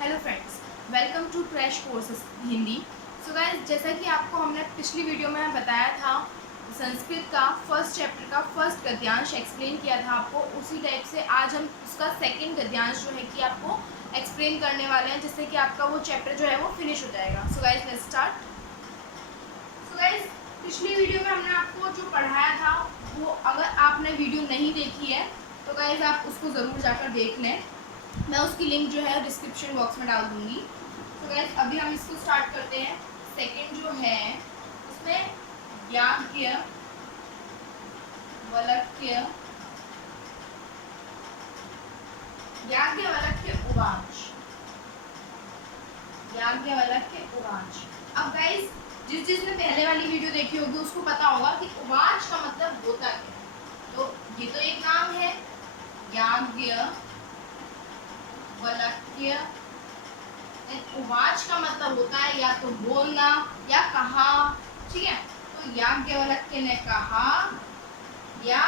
Hello friends, welcome to crash courses Hindi. So guys, जैसा कि आपको हमने पिछली वीडियो में बताया था, संस्कृत का फर्स्ट चैप्टर का फर्स्ट गद्यांश एक्सप्लेन किया था आपको, उसी टाइप से आज हम उसका सेकंड गद्यांश जो है कि आपको एक्सप्लेन करने वाले हैं, जिससे कि आपका वो चैप्टर जो है वो फिनिश हो जाएगा। So guys, let's start. So guys, पिछली वीडियो में हमने आपको जो पढ़ाया था, वो अगर आपने वीडियो नहीं देखी है तो गाइस आप उसको ज़रूर जाकर देख लें। मैं उसकी लिंक जो है डिस्क्रिप्शन बॉक्स में डाल दूंगी। तो गाइस, अभी हम इसको स्टार्ट करते हैं। सेकंड जो है उसमें याज्ञ वल्क्य उवाच। अब गाइस, जिसने पहले वाली वीडियो देखी होगी उसको पता होगा कि उवाच का मतलब होता क्या है। तो ये तो एक नाम है, याज्ञ वल्क्य। उवाच का मतलब होता है या तो बोलना या कहा, ठीक है। तो याज्ञवल्क्य ने कहा या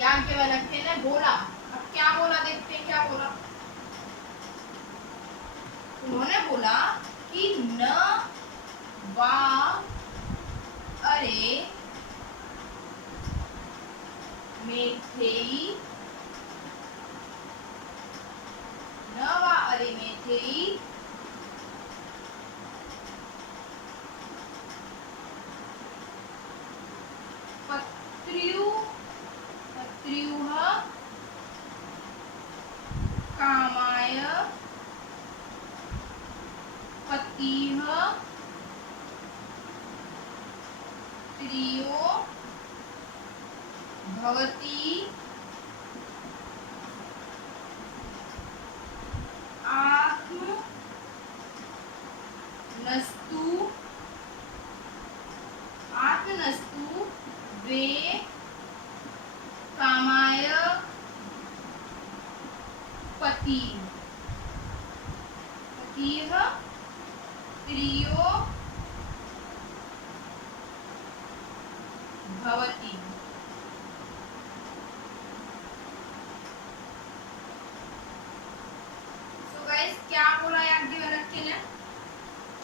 याज्ञवल्क्य ने बोला। अब क्या बोला, देखते हैं क्या बोला। उन्होंने बोला कि न वा अरे मेथेई, न वा अरे मेथेई पत्र्युः कामाय पतिः प्रियो भवति आत्मनस्तु वे कामाय पतिः प्रियो भवति। सो गाइस, क्या बोला याज्ञवल्क्य ने?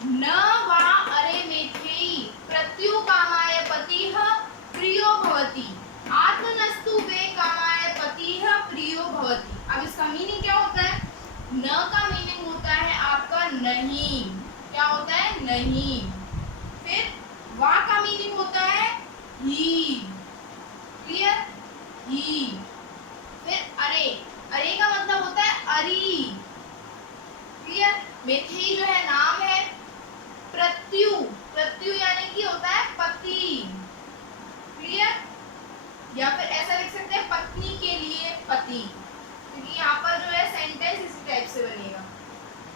न वा अरे मेथेई प्रत्यु कामाय पतिः प्रियो भवति, आत्मनस्तु वे कामाय पतिः प्रियो भवति। अब इसका मीनिंग क्या होता है? न का मीनिंग होता है आपका नहीं। क्या होता है? नहीं। फिर वा का मीनिंग होता है ही। क्लियर? ही। फिर अरे, अरे का मतलब होता है अरी। क्लियर? मेथेई जो है नाम है, प्रत्यु, प्रत्यु यानी कि होता है पति। क्लियर? या फिर ऐसा लिख सकते हैं पत्नी के लिए पति, क्योंकि यहाँ पर जो है सेंटेंस इसी टाइप से बनेगा।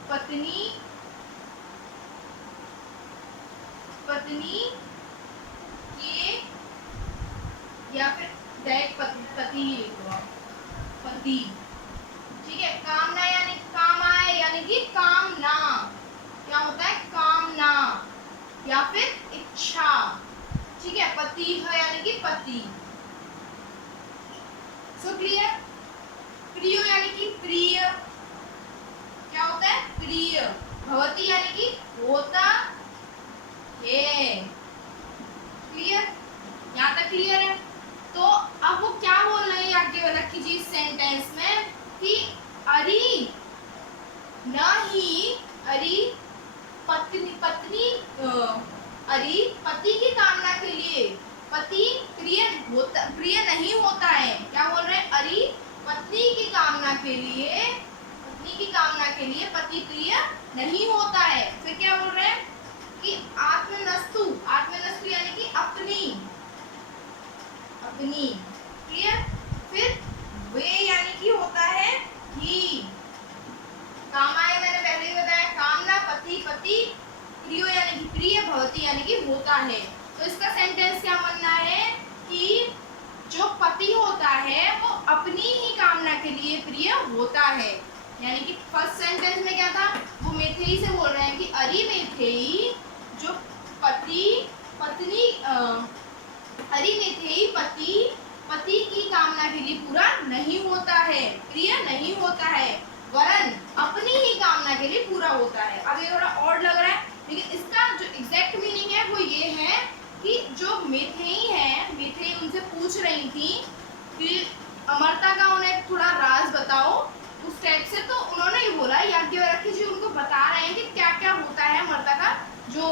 पत्नी के, या फिर डायरेक्ट पति ही लिखो आप, पति। ठीक है। कामना यानी कामाय यानी कि कामना। क्या होता है? कामना या फिर इच्छा। ठीक है। पति है यानी कि पति। So clear? प्रियो यानी कि प्रिय। क्या होता है? प्रिय। भवति यानी कि होता है। क्लियर? यहाँ तक क्लियर है? तो अब वो क्या बोल रहे हैं याज्ञवल्क्य जी इस सेंटेंस में कि अरी, नहीं अरी पत्नी अरी पति की कामना के लिए पति प्रिय नहीं होता है। क्या बोल रहे हैं? अरी पत्नी की कामना के लिए पति प्रिय नहीं होता है। फिर क्या बोल रहे हैं कि आत्मनस्तु यानी कि अपनी। क्लियर? फिर वे यानी कि होता है ही। कामाय मैंने पहले ही बताया, कामना, पति प्रियो यानी कि प्रिय, भवति यानी कि होता है। तो इसका सेंटेंस क्या बनना है कि जो पति होता है वो अपनी ही कामना के लिए प्रिय होता है। यानी कि फर्स्ट सेंटेंस में क्या था? वो मेथेई से बोल रहे हैं कि अरे मेथेई, जो पति की कामना के लिए पूरा नहीं होता है, प्रिय नहीं होता है, वरन अपनी ही कामना के के लिए पूरा होता है। अब ये थोड़ा और लग रहा है, लेकिन इसका जो एग्जैक्ट मीनिंग है वो ये है कि जो मैत्रेयी है, मैत्रेयी उनसे पूछ रही थी कि अमरता का उन्हें थोड़ा राज बताओ, उस टाइप से। तो उन्होंने ये बोला, याज्ञवल्क्य जी उनको बता रहे हैं कि क्या क्या होता है अमरता का, जो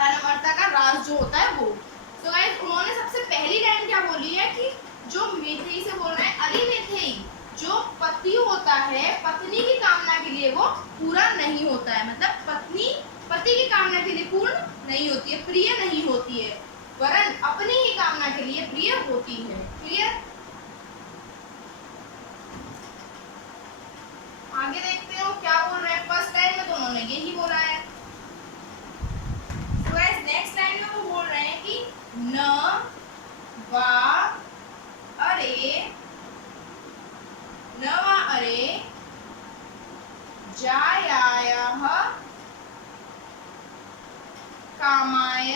अमरता का राज जो होता है वो। तो गाइस उन्होंने सबसे पहली लाइन क्या बोली है कि जो मैत्रेयी से बोल रहे हैं, अरे मैत्रेयी, जो पति होता है पत्नी की कामना के लिए वो पूरा नहीं होता है, मतलब पत्नी पति की कामना के लिए पूर्ण नहीं होती है, प्रिय नहीं होती है, वरन अपनी ही कामना के लिए प्रिय होती है। क्लियर? आगे देखते हो क्या बोल रहे हैं। फर्स्ट लाइन में तो उन्होंने यही बोला है। तो गाइस नेक्स्ट लाइन में वो बोल रहे हैं कि न वा अरे, न वा अरे जायायाः कामाय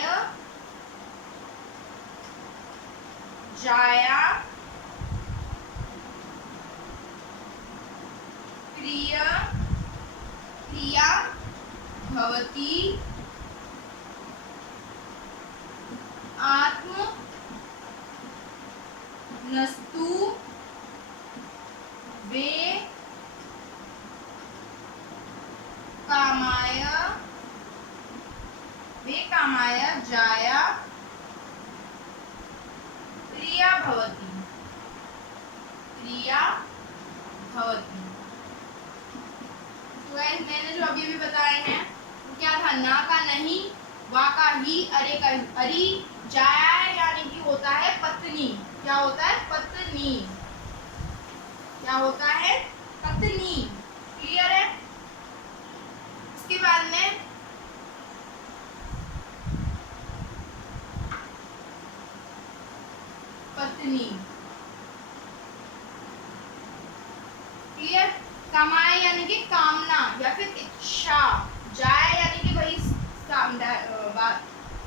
जाया प्रिय प्रिया भवति आत्म नस्तु वे कामाय जाया प्रिया भवति प्रिया भवति। तो गाइस मैंने जो अभी भी बताए हैं वो क्या था, ना का नहीं, वा का ही, अरे का ही। अरी जाया है यानी कि होता है पत्नी। क्या होता है? पत्नी। क्या होता है? पत्नी। क्लियर है? इसके बाद में पत्नी। क्लियर? कामाय यानी कि कामना या फिर इच्छा, जाए यानी कि वही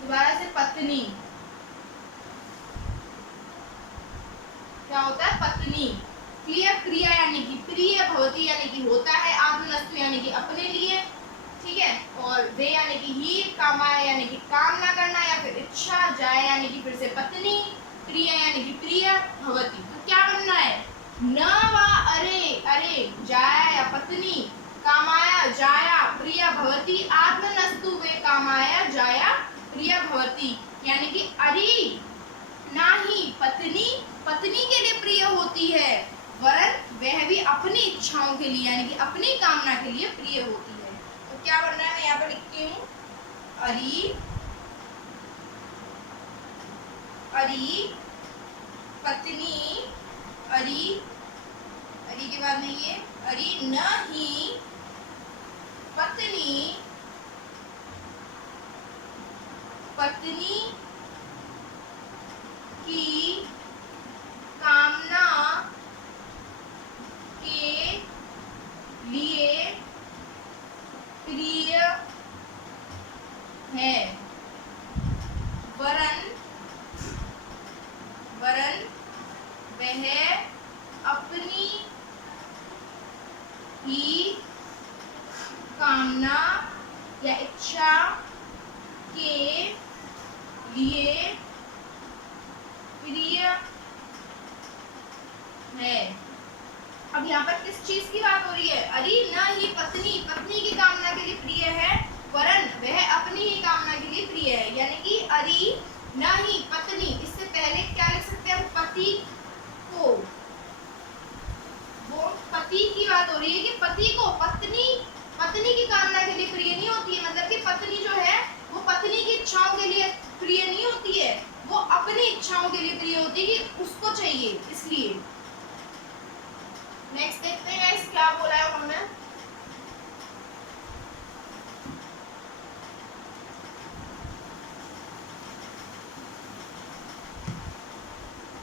दोबारा से पत्नी। क्या होता है? पत्नी। क्लियर? प्रिया यानी कि प्रिय, भवती यानी कि होता है, आत्मनस्तु यानी कि अपने लिए, ठीक है, और वे यानी कि ही, कामाय यानी कि कामना करना या फिर इच्छा, जाए यानी कि फिर से पत्नी, प्रिय यानी कि प्रिय, भवती। तो क्या बनना है? न वा अरे, अरे जाया या पत्नी, कामाया जाया, प्रिय भवती, आत्मनस्तु वे कामाया जाया प्रिय भवती। यानी कि अरे ना ही पत्नी पत्नी के लिए प्रिय होती है, वरन वह भी अपनी इच्छाओं के लिए यानी कि अपनी कामना के लिए प्रिय होती है। तो क्या बनना है? मैं यहाँ पर लिखती हूँ, अरी अरी पत्नी, अरी अरी के बाद में ये अरी न ही पत्नी पत्नी की कामना के लिए प्रिय है, वरन वरन वह अपनी ही कामना या इच्छा के लिए प्रिय है। अब यहाँ पर किस चीज की बात हो रही है? अरे न ही पत्नी पत्नी की कामना के लिए प्रिय है, वरन वह अपनी ही कामना के लिए प्रिय है। यानी कि अरे न ही पत्नी, इससे पहले क्या लिख सकते हैं? पति को, वो पति की बात हो रही है कि पति को पत्नी की कामना के लिए प्रिय नहीं होती है, मतलब कि पत्नी जो है वो पत्नी की इच्छाओं के लिए प्रिय नहीं होती है, वो अपनी इच्छाओं के लिए प्रिय होती है कि उसको चाहिए, इसलिए। नेक्स्ट देखते हैं गाइस क्या बोला है उन्होंने।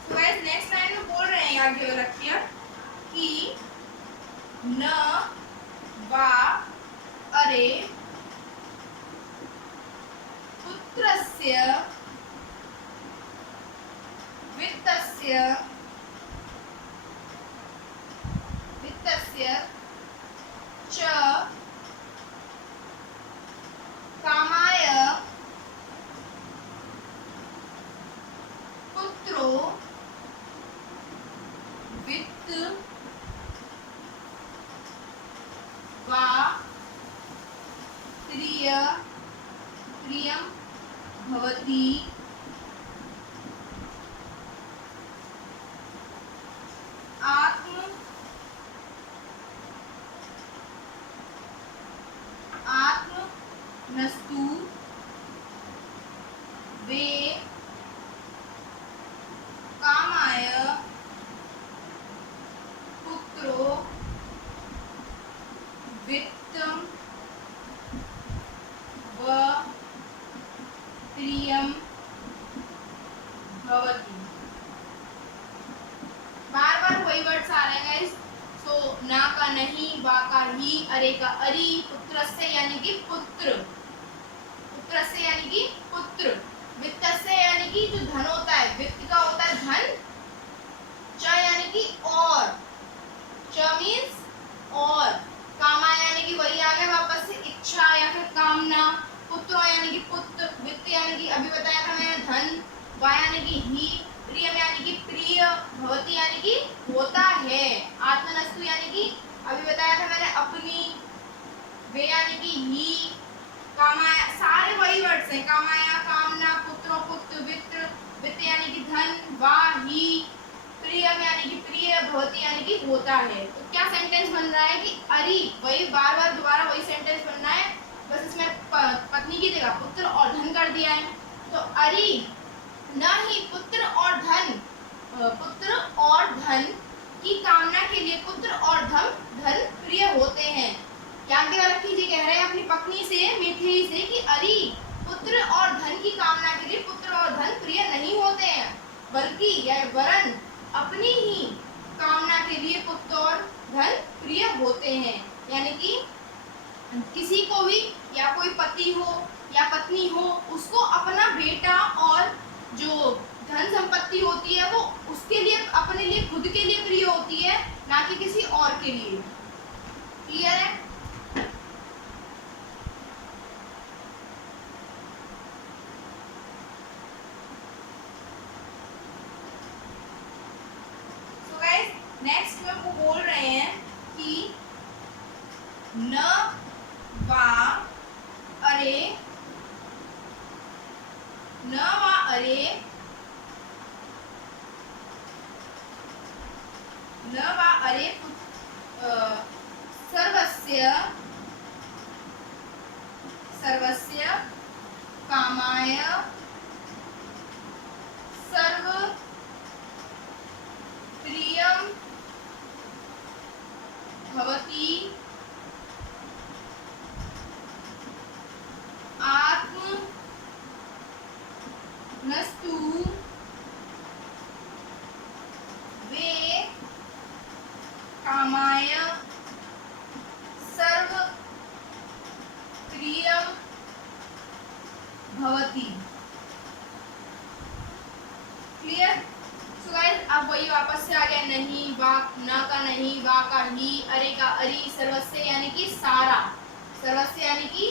तो गाइस नेक्स्ट लाइन में बोल रहे हैं याज्ञवल्क्य कि न वा अरे पुत्रस्य वित्तस्य भवति आत्मनस्तु वे कामाय पुत्रो वित्तम व प्रियम भवति। बार बार वही वर्ड्स आ रहे हैं गाइस। सो ना का नहीं, वा का ही, अरे का अरी, पुत्रस्य यानी कि पुत्र, पुत्रस्य यानी कि पुत्र, वित्तस्य यानी कि जो धन होता है, वित्त का होता है धन, च यानी कि और, च मीन्स और, कामा यानी कि वही आ गया वापस से इच्छा या फिर कामना, पुत्रो यानी कि पुत्र, वित्त यानी कि अभी बताया था मैंने धन, वा यानी कि ही, प्रियम यानी कि प्रिय, भवति यानी कि होता है, आत्मनस्तु यानी कि अभी बताया था मैंने अपनी, वे यानी कि ही, कामाया, सारे वही वर्ड्स हैं, कामाया कामना, पुत्रो पुत्र, वित्त, वित्त यानी कि धन, वा ही, प्रियम यानी कि प्रिय, भवति यानी कि होता है। तो क्या सेंटेंस बन रहा है कि अरी, वही बार बार दोबारा वही सेंटेंस बनना है, बस इसमें पत्नी की जगह पुत्र और धन कर दिया है। तो अरी न ही पुत्र और धन, पुत्र और धन की कामना के लिए पुत्र और धन प्रिय होते हैं। ध्यान के रख कीजिए, कह रहे हैं अपनी पत्नी से, मैथिली से कि अरी पुत्र और धन की कामना के लिए पुत्र और धन प्रिय नहीं होते हैं, बल्कि यह वरन अपनी ही कामना के लिए पुत्र और धन प्रिय होते हैं। यानी कि किसी को भी, या कोई पति हो या पत्नी हो, उसको अपना बेटा और जो धन संपत्ति होती है वो उसके लिए, अपने लिए, खुद के लिए प्रिय होती है, ना कि किसी और के लिए। क्लियर है? So guys, नेक्स्ट में वो बोल रहे हैं कि न वा अरे, न वा अरे, न वा अरे सर्वस्य सर्वस्य कामाय सर्व प्रियम भवति आत्मनस्तु वे कामाय सर्व प्रियम भवति। क्लियर? सो गाइस, अब वही वापस से आ गया, नहीं, वा, न का नहीं, वा का ही, अरे का अरी, सर्वस्य यानी कि सारा, सर्वस्य यानी कि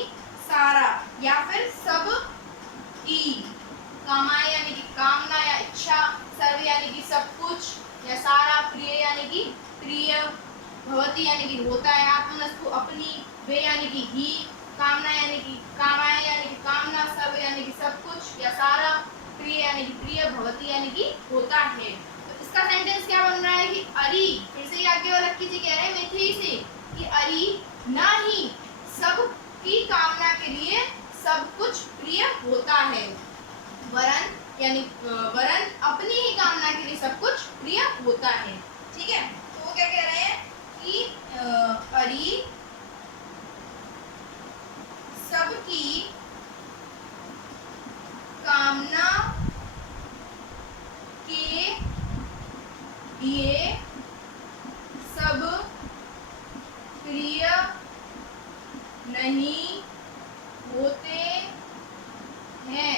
सारा या फिर सब की, कामाय यानी कि कामना या इच्छा, सर्व यानी कि सब कुछ या सारा, प्रिय यानी कि प्रिय, भवति यानी कि होता है, आत्मनस्तु अपनी, वे यानी कि ही, कामना यानी कि कामाय यानी कि कामना, सर्व यानी कि सब कुछ या सारा, प्रिय यानी कि प्रिय, भवति यानी कि होता है। तो इसका सेंटेंस क्या बन रहा है कि अरी, फिर से आगे और रख कीजिए, कह रहे हैं मैथिली से कि अरी ना ही सब की कामना के लिए सब कुछ प्रिय होता है, वरन यानी वरन अपनी ही कामना के लिए सब कुछ प्रिय होता है। ठीक है? तो वो क्या कह रहे हैं कि अरी सबकी कामना के लिए सब प्रिय नहीं होते हैं,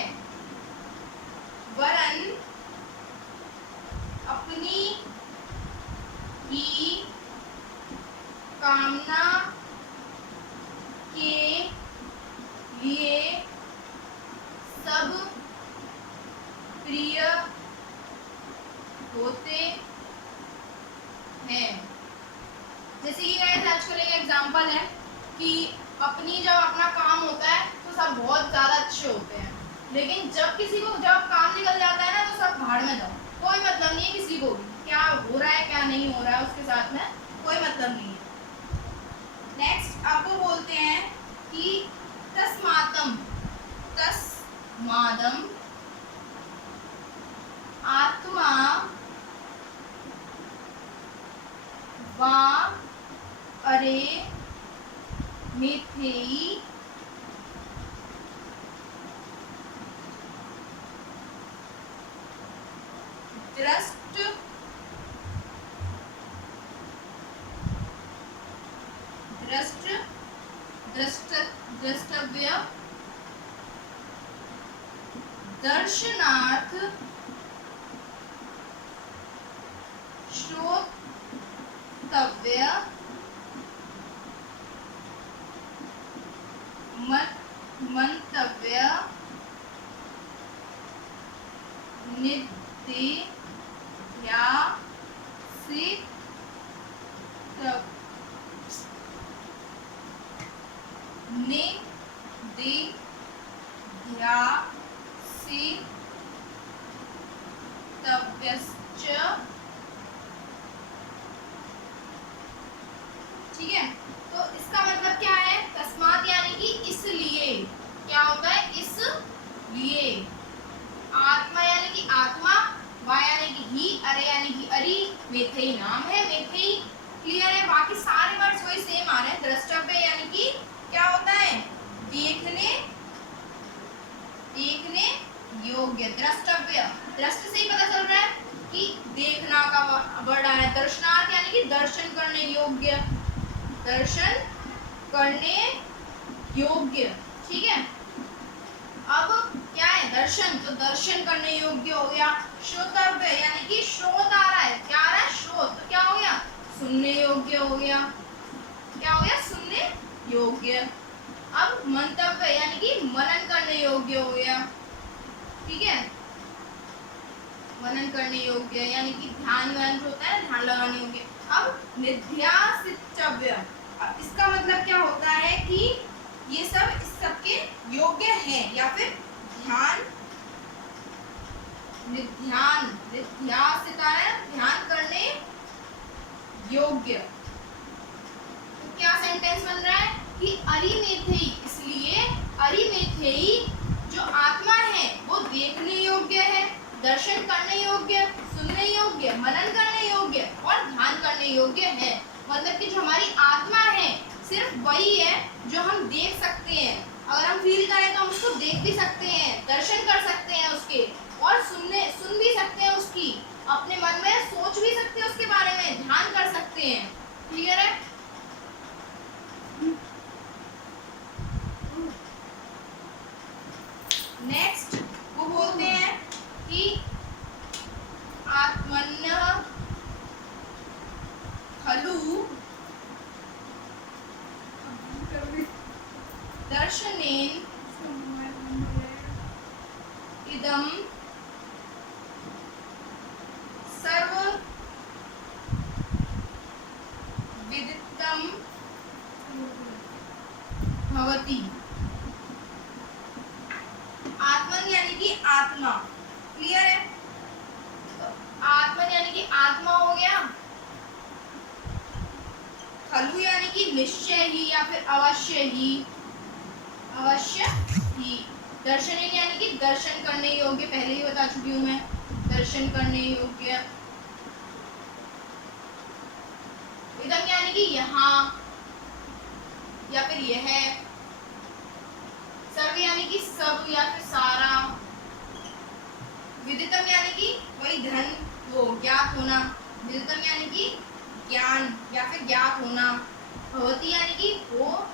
वरन अपनी ही कामना के लिए सब प्रिय होते हैं। जैसे कि गाइस आजकल एक एग्जांपल है कि अपनी जब अपना काम होता है तो सब बहुत ज़्यादा अच्छे होते हैं, लेकिन जब काम निकल जाता है ना तो सब भाड़ में जाओ, कोई मतलब नहीं है किसी को भी क्या हो रहा है क्या नहीं हो रहा है, उसके साथ में कोई मतलब नहीं है। नेक्स्ट अब वो बोलते हैं कि तस्मादम आत्मा वा अरे मिथेई द्रष्टव्य दर्शनार्थ श्रोतव्य मंतव्य निध्यासितव्यश्च। ठीक है, तो इसका मतलब क्या है? तस्मात यानी कि इसलिए, क्या होता है? इसलिए। आत्मा यानी कि आत्मा, वा यानी कि ही, अरे यानी कि अरि, मेथेई नाम है, मेथेई क्लियर है। बाकी सारे वर्ड्स वही सेम आ रहे हैं। द्रष्टव्य यानी कि क्या होता है? देखने योग्य। द्रष्टव्य, दृष्ट से ही पता चल रहा है कि देखना का वर्ड आ रहा है। दर्शनार्थ यानी कि दर्शन करने योग्य, दर्शन करने योग्य। ठीक है, अब क्या है? दर्शन, तो दर्शन करने योग्य हो गया। श्रोतव्य यानी कि श्रोत आ रहा है, क्या आ रहा है? श्रोत, क्या हो गया? सुनने योग्य हो गया। क्या हो गया? सुनने योग्य। अब मंतव्य यानी कि मनन करने योग्य हो गया। ठीक है, मनन करने योग्य यानी कि ध्यान होता है, ध्यान लगाने योग्य। अब निध्यासितव्य, अब इसका मतलब क्या होता है कि ये सब इस सबके योग्य हैं, या फिर ध्यान निध्यासित है, ध्यान करने योग्य। तो क्या सेंटेंस बन रहा है कि अरिमेथेई, इसलिए अरिमेथेई जो आत्मा है वो देखने योग्य है, दर्शन करने योग्य, सुनने योग्य, मनन करने योग्य और ध्यान करने योग्य है। मतलब कि जो हमारी आत्मा है सिर्फ वही है जो हम देख सकते हैं। अगर हम फील करें तो हम उसको देख भी सकते हैं, दर्शन कर सकते हैं उसके, और सुन भी सकते हैं उसकी, अपने मन में सोच भी सकते हैं उसके बारे में, ध्यान कर सकते हैं। क्लियर है? नेक्स्ट वो बोलते हैं कि आत्मन्यः खलु दर्शनेन इदं सर्व विदितं भवति। आत्मन यानी कि आत्मा, क्लियर है? तो आत्मन यानी कि आत्मा हो गया। खलु यानी कि निश्चय ही या फिर अवश्य ही, दर्शन यानी कि दर्शन करने योग्य, पहले ही बता चुकी हूं मैं, दर्शन करने योग्य। इदम यानी कि यहाँ या फिर यह, सर्व यानी कि सब या फिर सारा, विदितम यानी कि वही धन, वो ज्ञात होना, विदितम यानी कि ज्ञान या फिर ज्ञात होना, भवति यानी कि हो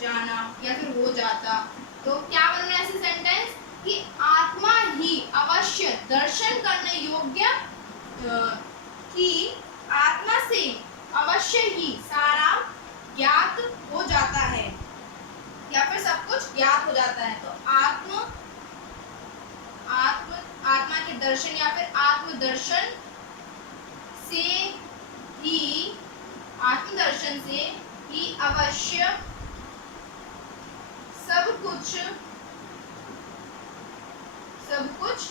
जाना या फिर हो जाता। तो क्या बन रहा है ऐसे सेंटेंस कि आत्मा ही अवश्य दर्शन करने योग्य, कि आत्मा से अवश्य ही सारा ज्ञात हो जाता है या फिर सब कुछ ज्ञात हो जाता है। तो आत्मा के दर्शन या फिर आत्मदर्शन से ही, आत्मदर्शन से ही अवश्य सब कुछ सब कुछ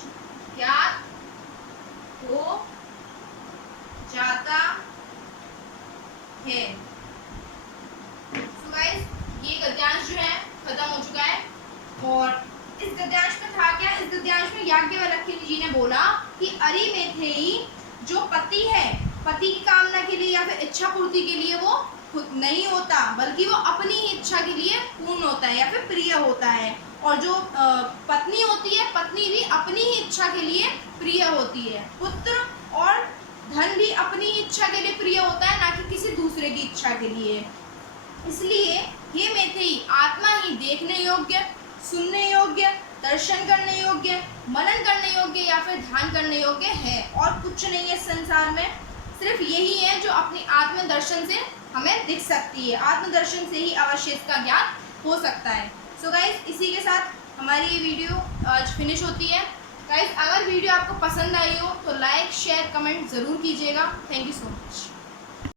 ज्ञात हो जाता है। So guys, ये गद्यांश जो है खत्म हो चुका है। और इस गद्यांश में था क्या, इस गद्यांश में याज्ञवल्क्य जी ने बोला कि अरिमेथेई जो पति है, पति की कामना के लिए या फिर इच्छा पूर्ति के लिए वो खुद नहीं होता, बल्कि वो अपनी ही इच्छा के लिए पूर्ण होता है या फिर प्रिय होता है। और जो पत्नी होती है, पत्नी भी अपनी ही इच्छा के लिए प्रिय होती है। पुत्र और धन भी अपनी ही इच्छा के लिए प्रिय होता है, ना कि किसी दूसरे की इच्छा के लिए। इसलिए हे मैथेई, आत्मा ही देखने योग्य, सुनने योग्य, दर्शन करने योग्य, मनन करने योग्य या फिर ध्यान करने योग्य है। और कुछ नहीं है संसार में, सिर्फ यही है जो अपनी आत्मदर्शन से हमें दिख सकती है। आत्मदर्शन से ही अवश्य इसका ज्ञान हो सकता है। सो गाइस, इसी के साथ हमारी ये वीडियो आज फिनिश होती है। गाइस, अगर वीडियो आपको पसंद आई हो तो लाइक, शेयर, कमेंट ज़रूर कीजिएगा। Thank you so much.